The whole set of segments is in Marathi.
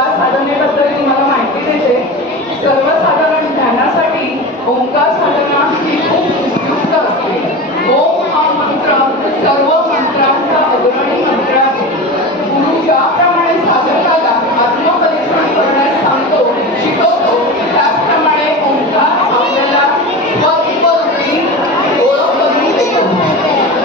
ओंकार साधनेबद्दल तुम्हाला माहिती देते। सर्वसाधारण ध्यानासाठी ओंकार साधना ही खूप उपयुक्त असते। ओम हा मंत्र सर्व मंत्रांचा अग्रणी मंत्र आहे। गुरु ज्याप्रमाणे साधकाला आत्मपरीक्षण करण्यास सांगतो, शिकवतो, त्याचप्रमाणे ओंकार आपल्याला स्वरूपी ओळख करून देतो।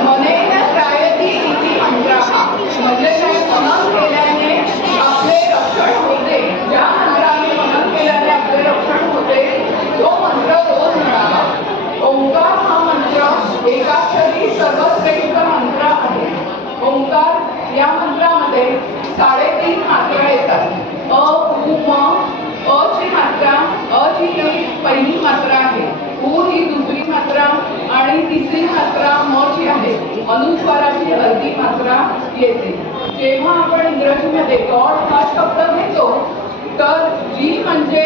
मनेन त्रायती इति मंत्रः म्हणजे काय, मनन केल्याने आपले रक्षण होते। ज्या मंत्राने मनन केल्याने आपले रक्षण होते तो मंत्र रोज म्हणावा। ओंकार हा मंत्र एकाक्षरी सर्वश्रेष्ठ मंत्र आहे। ओंकार या मंत्रामध्ये 3.5 मात्रा येतात। अ, उ, म। अ ची मात्रा, अ ची ही पहिली मात्रा आहे, उ ही दुसरी मात्रा आणि तिसरी मात्रा म ची आहे। अनुस्वाराची अर्धी मात्रा येते। जेव्हा आपण इंग्रजीमध्ये गॉड हा शब्द घेतो तर जी म्हणजे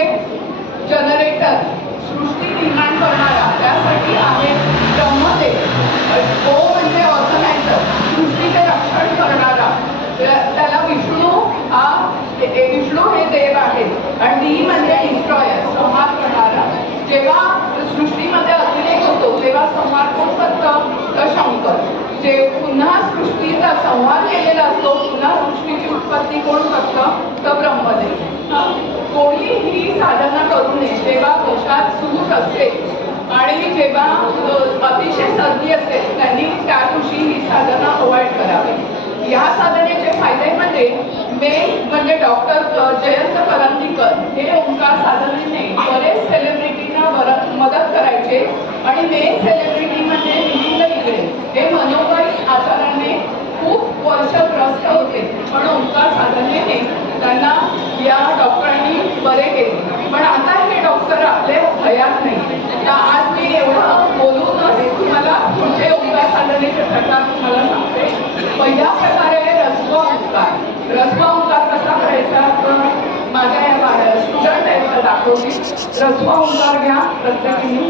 जनरेटर, सृष्टी निर्माण करणारा, त्यासाठी आहे ब्रह्मदेव। ओ म्हणजे ऑर्गनायझर, सृष्टीचे रक्षण करणारा, त्याला विष्णू हा विष्णू हे देव आहेत। आणि डी म्हणजे डिस्ट्रॉयर, संहार करणारा। जेव्हा सृष्टीमध्ये अतिरेक होतो तेव्हा संहार कोण करतं, तर शंकर। जे पुन्हा सृष्टीचा संहार केलेला असतो, पुन्हा सृष्टीची उत्पत्ती कोण करतं, तर ब्रह्मदेव। कोणीही साधना करू नये जेव्हा घशात सूज असते आणि जेव्हा अतिशय सर्दी असते, त्यांनी त्या दिवशी ही साधना अवॉइड करावी। या साधनेचे फायदे मेन म्हणजे डॉक्टर जयंत करंदीकर हे ओंकार साधनेने बरेच सेलिब्रिटींना मदत करायचे। आणि मेन सेलिब्रिटी म्हणजे मिलिंद इंगळे, हे मनोवैज्ञानिक आजाराने खूप वर्ष ग्रस्त होते, पण ओंकार साधनेने त्यांना या डॉक्टरांनी बरे केले। पण आता हे डॉक्टर आपले हयात नाही। तर आज मी एवढं बोलून तुम्हाला पुढचे ओंकार साधनेचे प्रकार तुम्हाला सांगते। पहिला प्रकार आहे रस्व ओंकार। रस्व ओंकार कसा करायचा, तर माझ्या या स्टुडंट आहेत दाखवली। रस्व ओंकार घ्या प्रत्येकाने।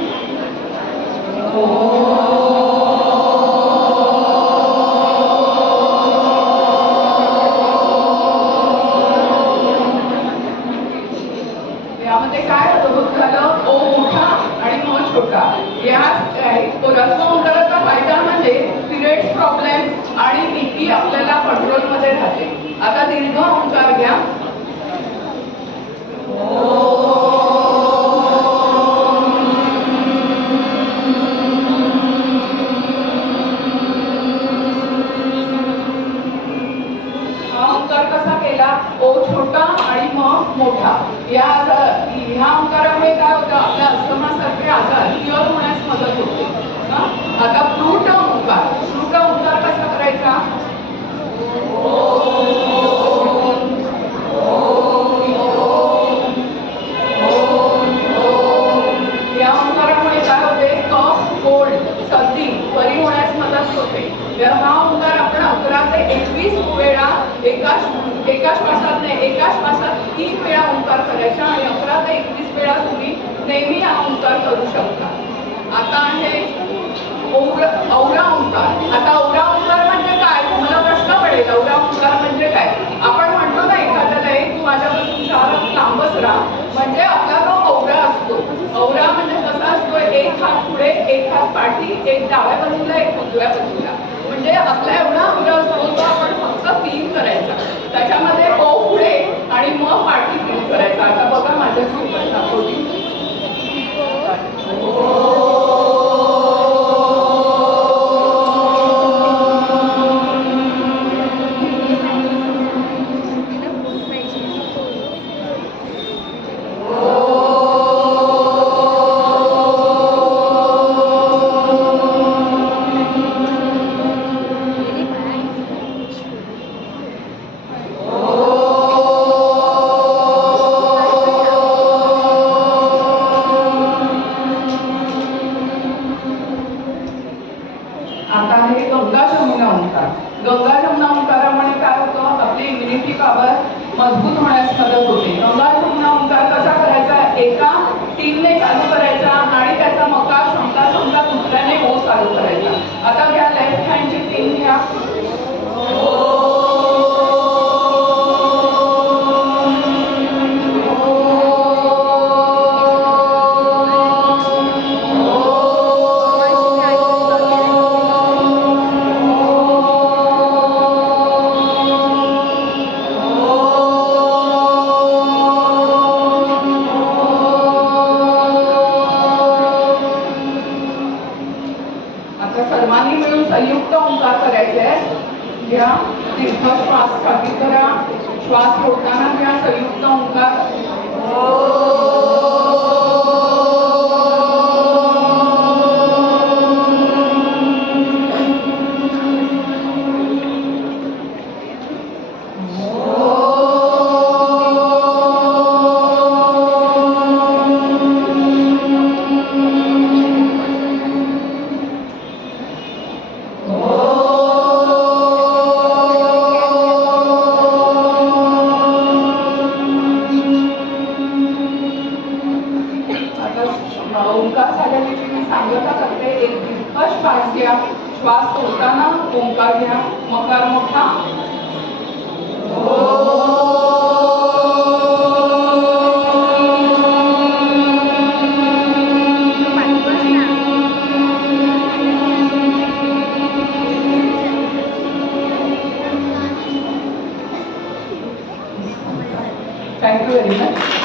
यामध्ये काय झालं, ओ मोठा आणि म छोटा। या रस्व ओंकाराचा फायदा म्हणजे पिरियड्स प्रॉब्लेम आणि बीपी आपल्याला कंट्रोलमध्ये राहते। आता दीर्घ ओंकार घ्या। हा ओंकार कसा केला, ओ छोटा आणि म मोठा। ह्या ओंकारामुळे काय होतं, आपल्या अस्थमासारखे आजार क्युअर होण्यास मदत होते। आता फ्लूट ओंकार। फ्लूट ओंकार कसा करायचा, या ओंकारामुळे काय होते, कफ, कोल्ड, सर्दी बरी होण्यास मदत होते। हा ओंकार आपण 11 ते 21 वेळा एका श्वासात 3 वेळा ओंकार करायचा आणि 11 ते 21 वेळा तुम्ही नेहमी हा ओंकार करू शकता। आता आहे औरा ओंकार। आता औरा ओंकार म्हणजे काय, तुम्हाला प्रश्न पडेल, औरा ओंकार म्हणजे काय। आपण म्हणतो ना एखाद्याला, तू माझ्यापासून 4 लांबच राहा, म्हणजे आपला तो औरा असतो। औरा म्हणजे कसा असतो, एक हात पुढे, एक हात पाठी, एक डाव्या बाजूला, एक उजव्या बाजूला, म्हणजे आपला एवढा औरा असतो। तो आपण फक्त फील करायचा, त्याच्यामध्ये ओ पुढे आणि मग पाठी फील करायचा। आता बघा माझ्या सोबत दाखवली। आता आहे गंगा जमुना ओंकार। गंगा जमुना ओंकारामुळे काय होतं, आपली इम्युनिटी पॉवर मजबूत होण्यास मदत होते। गंगा जमुना ओंकार कसा करायचा, एका टीमने चालू करायचा आणि त्याचा मकार समजा दुसऱ्याने ओ चालू करायचा। आता घ्या लेफ्ट हँडची टीम घ्या। घ्या, दीर्घ श्वास खाली करा, श्वास सोडताना घ्या संयुक्त ओंकार. ओंकार झाल्याची मी सांगता करते. एक दीर्घ श्वास घ्या, श्वास सोडताना ओंकार घ्या, मकार मोठा. Thank you very much.